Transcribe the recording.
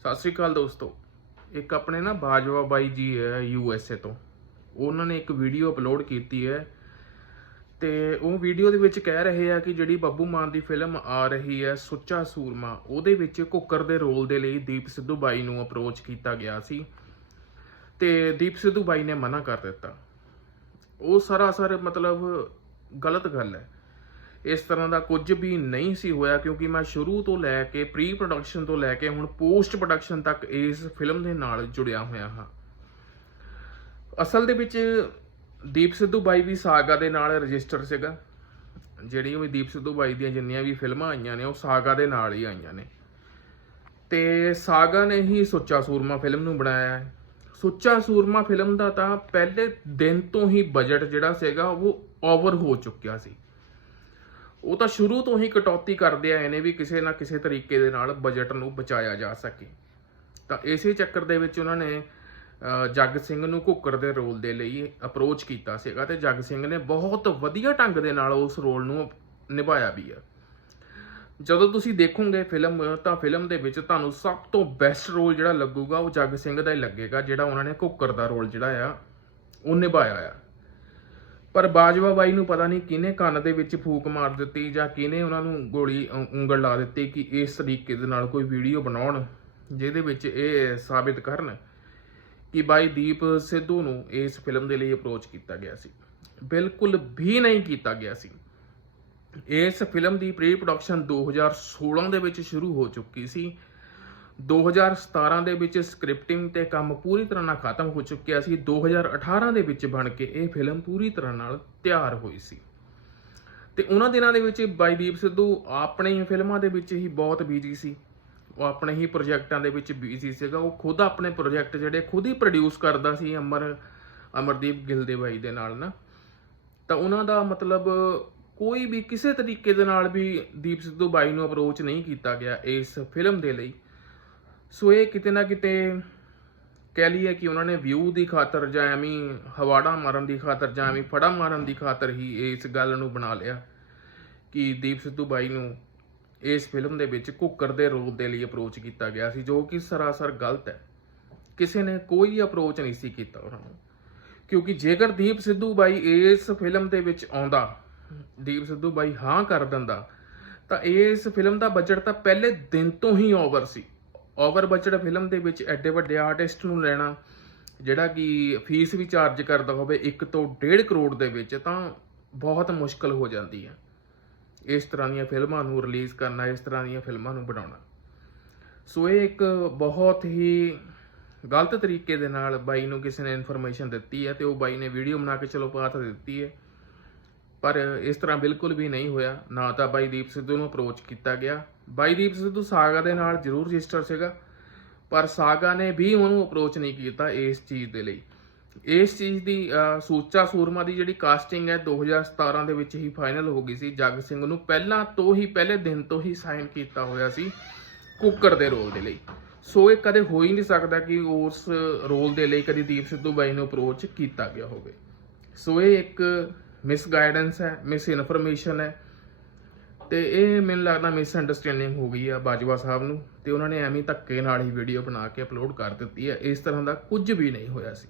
ਸਤਿ ਸ੍ਰੀ ਅਕਾਲ ਦੋਸਤੋ। ਇੱਕ ਆਪਣੇ ਨਾ ਬਾਜਵਾ ਬਾਈ ਜੀ ਹੈ ਯੂ ਐਸ ਏ ਤੋਂ। ਉਹਨਾਂ ਨੇ ਇੱਕ ਵੀਡੀਓ ਅਪਲੋਡ ਕੀਤੀ ਹੈ। ਤੇ ਉਹ ਵੀਡੀਓ ਦੇ ਵਿੱਚ ਕਹਿ ਰਹੇ ਆ ਕਿ ਜਿਹੜੀ ਬੱਬੂ ਮਾਨ ਦੀ ਫਿਲਮ ਆ ਰਹੀ ਹੈ, ਸੁੱਚਾ ਸੂਰਮਾ, ਉਹਦੇ ਵਿੱਚ ਕੁੱਕਰ ਦੇ ਰੋਲ ਦੇ ਲਈ ਦੀਪ ਸਿੱਧੂ ਬਾਈ ਨੂੰ ਅਪਰੋਚ ਕੀਤਾ ਗਿਆ ਸੀ। ਤੇ ਦੀਪ ਸਿੱਧੂ ਬਾਈ ਨੇ ਮਨਾ ਕਰ ਦਿੱਤਾ। ਉਹ ਸਰਾਸਰ ਮਤਲਬ ਗਲਤ ਗੱਲ ਹੈ। ਇਸ ਤਰ੍ਹਾਂ ਦਾ ਕੁਝ ਵੀ ਨਹੀਂ ਸੀ ਹੋਇਆ ਕਿਉਂਕਿ ਮੈਂ ਸ਼ੁਰੂ ਤੋਂ ਲੈ ਕੇ ਪ੍ਰੀ ਪ੍ਰੋਡਕਸ਼ਨ ਤੋਂ ਲੈ ਕੇ ਹੁਣ ਪੋਸਟ ਪ੍ਰੋਡਕਸ਼ਨ ਤੱਕ ਇਸ ਫਿਲਮ ਦੇ ਨਾਲ ਜੁੜਿਆ ਹੋਇਆ ਹਾਂ। ਅਸਲ ਦੇ ਵਿੱਚ ਦੀਪ ਸਿੱਧੂ ਬਾਈ ਵੀ ਸਾਗਾ ਦੇ ਨਾਲ ਰਜਿਸਟਰ ਸੀਗਾ। ਜਿਹੜੀ ਵੀ ਦੀਪ ਸਿੱਧੂ ਬਾਈ ਦੀਆਂ ਜਿੰਨੀਆਂ ਵੀ ਫਿਲਮਾਂ ਆਈਆਂ ਨੇ, ਉਹ ਸਾਗਾ ਦੇ ਨਾਲ ਹੀ ਆਈਆਂ ਨੇ। ਤੇ ਸਾਗਾ ਨੇ ਹੀ ਸੁੱਚਾ ਸੂਰਮਾ ਫਿਲਮ ਨੂੰ ਬਣਾਇਆ। ਹੈ ਸੁੱਚਾ ਸੂਰਮਾ ਫਿਲਮ ਦਾ ਤਾਂ ਪਹਿਲੇ ਦਿਨ ਤੋਂ ਹੀ ਬਜਟ ਜਿਹੜਾ ਸੀਗਾ, ਉਹ ਓਵਰ ਹੋ ਚੁੱਕਿਆ ਸੀ। ਉਹ ਤਾਂ ਸ਼ੁਰੂ ਤੋਂ ਹੀ ਕਟੌਤੀ ਕਰਦੇ ਆਏ ਨੇ ਵੀ ਕਿਸੇ ਨਾ ਕਿਸੇ ਤਰੀਕੇ ਦੇ ਨਾਲ ਬਜਟ ਨੂੰ ਬਚਾਇਆ ਜਾ ਸਕੇ। ਤਾਂ ਇਸੇ ਚੱਕਰ ਦੇ ਵਿੱਚ ਉਹਨਾਂ ਨੇ ਜੱਗ ਸਿੰਘ ਨੂੰ ਘੁੱਕਰ ਦੇ ਰੋਲ ਦੇ ਲਈ ਅਪਰੋਚ ਕੀਤਾ ਸੀਗਾ ਤੇ ਜੱਗ ਸਿੰਘ ਨੇ ਬਹੁਤ ਵਧੀਆ ਢੰਗ ਦੇ ਨਾਲ ਉਸ ਰੋਲ ਨੂੰ ਨਿਭਾਇਆ ਵੀ ਆ। ਜਦੋਂ ਤੁਸੀਂ ਦੇਖੋਗੇ ਫਿਲਮ, ਤਾਂ ਫਿਲਮ ਦੇ ਵਿੱਚ ਤੁਹਾਨੂੰ ਸਭ ਤੋਂ ਬੈਸਟ ਰੋਲ ਜਿਹੜਾ ਲੱਗੂਗਾ ਉਹ ਜੱਗ ਸਿੰਘ ਦਾ ਹੀ ਲੱਗੇਗਾ, ਜਿਹੜਾ ਉਹਨਾਂ ਨੇ ਘੁੱਕਰ ਦਾ ਰੋਲ ਜਿਹੜਾ ਆ, ਉਹ ਨਿਭਾਇਆ ਆ। ਪਰ ਬਾਜਵਾ ਬਾਈ ਨੂੰ ਪਤਾ ਨਹੀਂ ਕਿਹਨੇ ਕੰਨ ਦੇ ਵਿੱਚ ਫੂਕ ਮਾਰ ਦਿੱਤੀ ਜਾਂ ਕਿਹਨੇ ਉਹਨਾਂ ਨੂੰ ਗੋਲੀ ਉ- ਉਂਗਲ ਲਾ ਦਿੱਤੀ ਕਿ ਇਸ ਤਰੀਕੇ ਦੇ ਨਾਲ ਕੋਈ ਵੀਡੀਓ ਬਣਾਉਣ, ਜਿਹਦੇ ਵਿੱਚ ਇਹ ਸਾਬਿਤ ਕਰਨ ਕਿ ਬਾਈ ਦੀਪ ਸਿੱਧੂ ਨੂੰ ਇਸ ਫਿਲਮ ਦੇ ਲਈ ਅਪਰੋਚ ਕੀਤਾ ਗਿਆ ਸੀ। ਬਿਲਕੁਲ ਵੀ ਨਹੀਂ ਕੀਤਾ ਗਿਆ ਸੀ। ਇਸ ਫਿਲਮ ਦੀ ਪ੍ਰੀ ਪ੍ਰੋਡਕਸ਼ਨ 2016 ਦੇ ਵਿੱਚ ਸ਼ੁਰੂ ਹੋ ਚੁੱਕੀ ਸੀ। 2017 ਦੇ ਵਿੱਚ ਸਕ੍ਰਿਪਟਿੰਗ ਤੇ ਕੰਮ ਪੂਰੀ ਤਰ੍ਹਾਂ ਨਾਲ ਖਤਮ ਹੋ ਚੁੱਕਿਆ ਸੀ। 2018 ਦੇ ਵਿੱਚ ਬਣ ਕੇ ਇਹ ਫਿਲਮ ਪੂਰੀ ਤਰ੍ਹਾਂ ਨਾਲ ਤਿਆਰ ਹੋਈ ਸੀ। ਤੇ ਉਹਨਾਂ ਦਿਨਾਂ ਦੇ ਵਿੱਚ ਬਾਈਦੀਪ ਸਿੱਧੂ ਆਪਣੇ ਹੀ ਫਿਲਮਾਂ ਦੇ ਵਿੱਚ ਹੀ ਬਹੁਤ ਬੀਜੀ ਸੀ। ਉਹ ਆਪਣੇ ਹੀ ਪ੍ਰੋਜੈਕਟਾਂ ਦੇ ਵਿੱਚ ਬੀਜੀ ਸੀਗਾ। ਉਹ ਖੁਦ ਆਪਣੇ ਪ੍ਰੋਜੈਕਟ ਜਿਹੜੇ ਖੁਦ ਹੀ ਪ੍ਰੋਡਿਊਸ ਕਰਦਾ ਸੀ ਅਮਰ, ਅਮਰਦੀਪ ਗਿੱਲ ਦੇ ਬਾਈ ਦੇ ਨਾਲ ਨਾ। ਤਾਂ ਉਹਨਾਂ ਦਾ ਮਤਲਬ ਕੋਈ ਵੀ ਕਿਸੇ ਤਰੀਕੇ ਦੇ ਨਾਲ ਵੀ ਦੀਪ ਸਿੱਧੂ ਬਾਈ ਨੂੰ ਅਪਰੋਚ ਨਹੀਂ ਕੀਤਾ ਗਿਆ ਇਸ ਫਿਲਮ ਦੇ ਲਈ। ਸੋ ਇਹ ਕਿਤੇ ਨਾ ਕਿਤੇ ਕਹਿ ਲਈਏ ਕਿ ਉਹਨਾਂ ਨੇ ਵਿਊ ਦੀ ਖਾਤਰ ਜਾਂ ਐਵੇਂ ਹਵਾੜਾ ਮਾਰਨ ਦੀ ਖਾਤਰ ਜਾਂ ਐਵੇਂ ਫੜਾ ਮਾਰਨ ਦੀ ਖਾਤਰ ਹੀ ਇਸ ਗੱਲ ਨੂੰ ਬਣਾ ਲਿਆ ਕਿ ਦੀਪ ਸਿੱਧੂ ਬਾਈ ਨੂੰ ਇਸ ਫਿਲਮ ਦੇ ਵਿੱਚ ਕੁੱਕਰ ਦੇ ਰੋਲ ਦੇ ਲਈ ਅਪਰੋਚ ਕੀਤਾ ਗਿਆ ਸੀ, ਜੋ ਕਿ ਸਰਾਸਰ ਗਲਤ ਹੈ। ਕਿਸੇ ਨੇ ਕੋਈ ਅਪਰੋਚ ਨਹੀਂ ਸੀ ਕੀਤਾ ਉਹਨਾਂ ਨੂੰ। ਕਿਉਂਕਿ ਜੇਕਰ ਦੀਪ ਸਿੱਧੂ ਬਾਈ ਇਸ ਫਿਲਮ ਦੇ ਵਿੱਚ ਆਉਂਦਾ, ਦੀਪ ਸਿੱਧੂ ਬਾਈ ਹਾਂ ਕਰ ਦਿੰਦਾ, ਤਾਂ ਇਸ ਫਿਲਮ ਦਾ ਬਜਟ ਤਾਂ ਪਹਿਲੇ ਦਿਨ ਤੋਂ ਹੀ ਓਵਰ ਸੀ। ਓਵਰ ਬਜਟ ਫਿਲਮ ਦੇ ਵਿੱਚ ਐਡੇ ਵੱਡੇ ਆਰਟਿਸਟ ਨੂੰ ਲੈਣਾ, ਜਿਹੜਾ ਕਿ ਫੀਸ ਵੀ ਚਾਰਜ ਕਰਦਾ ਹੋਵੇ 1 ਤੋਂ 1.5 ਕਰੋੜ ਦੇ ਵਿੱਚ, ਤਾਂ ਬਹੁਤ ਮੁਸ਼ਕਲ ਹੋ ਜਾਂਦੀ ਹੈ। ਇਸ ਤਰ੍ਹਾਂ ਦੀਆਂ ਫਿਲਮਾਂ ਨੂੰ ਰਿਲੀਜ਼ ਕਰਨਾ, ਇਸ ਤਰ੍ਹਾਂ ਦੀਆਂ ਫਿਲਮਾਂ ਨੂੰ ਬਣਾਉਣਾ। ਸੋ ਇਹ ਇੱਕ ਬਹੁਤ ਹੀ ਗਲਤ ਤਰੀਕੇ ਦੇ ਨਾਲ ਬਾਈ ਨੂੰ ਕਿਸੇ ਨੇ ਇਨਫੋਰਮੇਸ਼ਨ ਦਿੱਤੀ ਹੈ ਤੇ ਉਹ ਬਾਈ ਨੇ ਵੀਡੀਓ ਬਣਾ ਕੇ ਚਲੋ ਪਾਤ ਦਿੱਤੀ ਹੈ। ਪਰ ਇਸ ਤਰ੍ਹਾਂ ਬਿਲਕੁਲ ਵੀ ਨਹੀਂ ਹੋਇਆ। ਨਾ ਤਾਂ ਬਾਈ ਦੀਪ ਸਿੱਧੂ ਨੂੰ ਅਪਰੋਚ ਕੀਤਾ ਗਿਆ। ਬਾਈ ਦੀਪ ਸਿੱਧੂ ਸਾਗਾ ਦੇ ਨਾਲ ਜ਼ਰੂਰ ਰਜਿਸਟਰ ਸੀਗਾ। ਪਰ ਸਾਗਾ ਨੇ ਵੀ ਉਹਨੂੰ ਅਪਰੋਚ ਨਹੀਂ ਕੀਤਾ ਇਸ ਚੀਜ਼ ਦੇ ਲਈ। ਇਸ ਚੀਜ਼ ਦੀ ਅਹ, ਸੂਚਾ ਸੂਰਮਾ ਦੀ ਜਿਹੜੀ ਕਾਸਟਿੰਗ ਹੈ 2017 ਦੇ ਵਿੱਚ ਹੀ ਫਾਈਨਲ ਹੋ ਗਈ ਸੀ। ਜੱਗ ਸਿੰਘ ਨੂੰ ਪਹਿਲਾਂ ਤੋਂ ਹੀ ਪਹਿਲੇ ਦਿਨ ਤੋਂ ਹੀ ਸਾਈਨ ਕੀਤਾ ਹੋਇਆ ਸੀ ਕੁੱਕਰ ਦੇ ਰੋਲ ਦੇ ਲਈ। ਸੋ ਇਹ ਕਦੇ ਹੋ ਹੀ ਨਹੀਂ ਸਕਦਾ ਕਿ ਉਸ ਰੋਲ ਦੇ ਲਈ ਕਦੀ ਦੀਪ ਸਿੱਧੂ ਬਾਈ ਨੂੰ ਅਪਰੋਚ ਕੀਤਾ ਗਿਆ ਹੋਵੇ। ਸੋ ਇਹ ਇੱਕ ਮਿਸ ਗਾਈਡੈਂਸ ਹੈ ਮਿਸ ਇਨਫੋਰਮੇਸ਼ਨ ਹੈ। ਤੇ ਇਹ ਮੈਨੂੰ ਲੱਗਦਾ ਮਿਸ ਅੰਡਰਸਟੈਂਡਿੰਗ ਹੋ ਗਈ ਆ ਬਾਜਵਾ ਸਾਹਿਬ ਨੂੰ। ਤੇ ਉਹਨਾਂ ਨੇ ਐਵੇਂ ਧੱਕੇ ਨਾਲ ਹੀ ਵੀਡੀਓ ਬਣਾ ਕੇ ਅਪਲੋਡ ਕਰ ਦਿੱਤੀ ਹੈ। ਇਸ ਤਰ੍ਹਾਂ ਦਾ ਕੁਝ ਵੀ ਨਹੀਂ ਹੋਇਆ ਸੀ।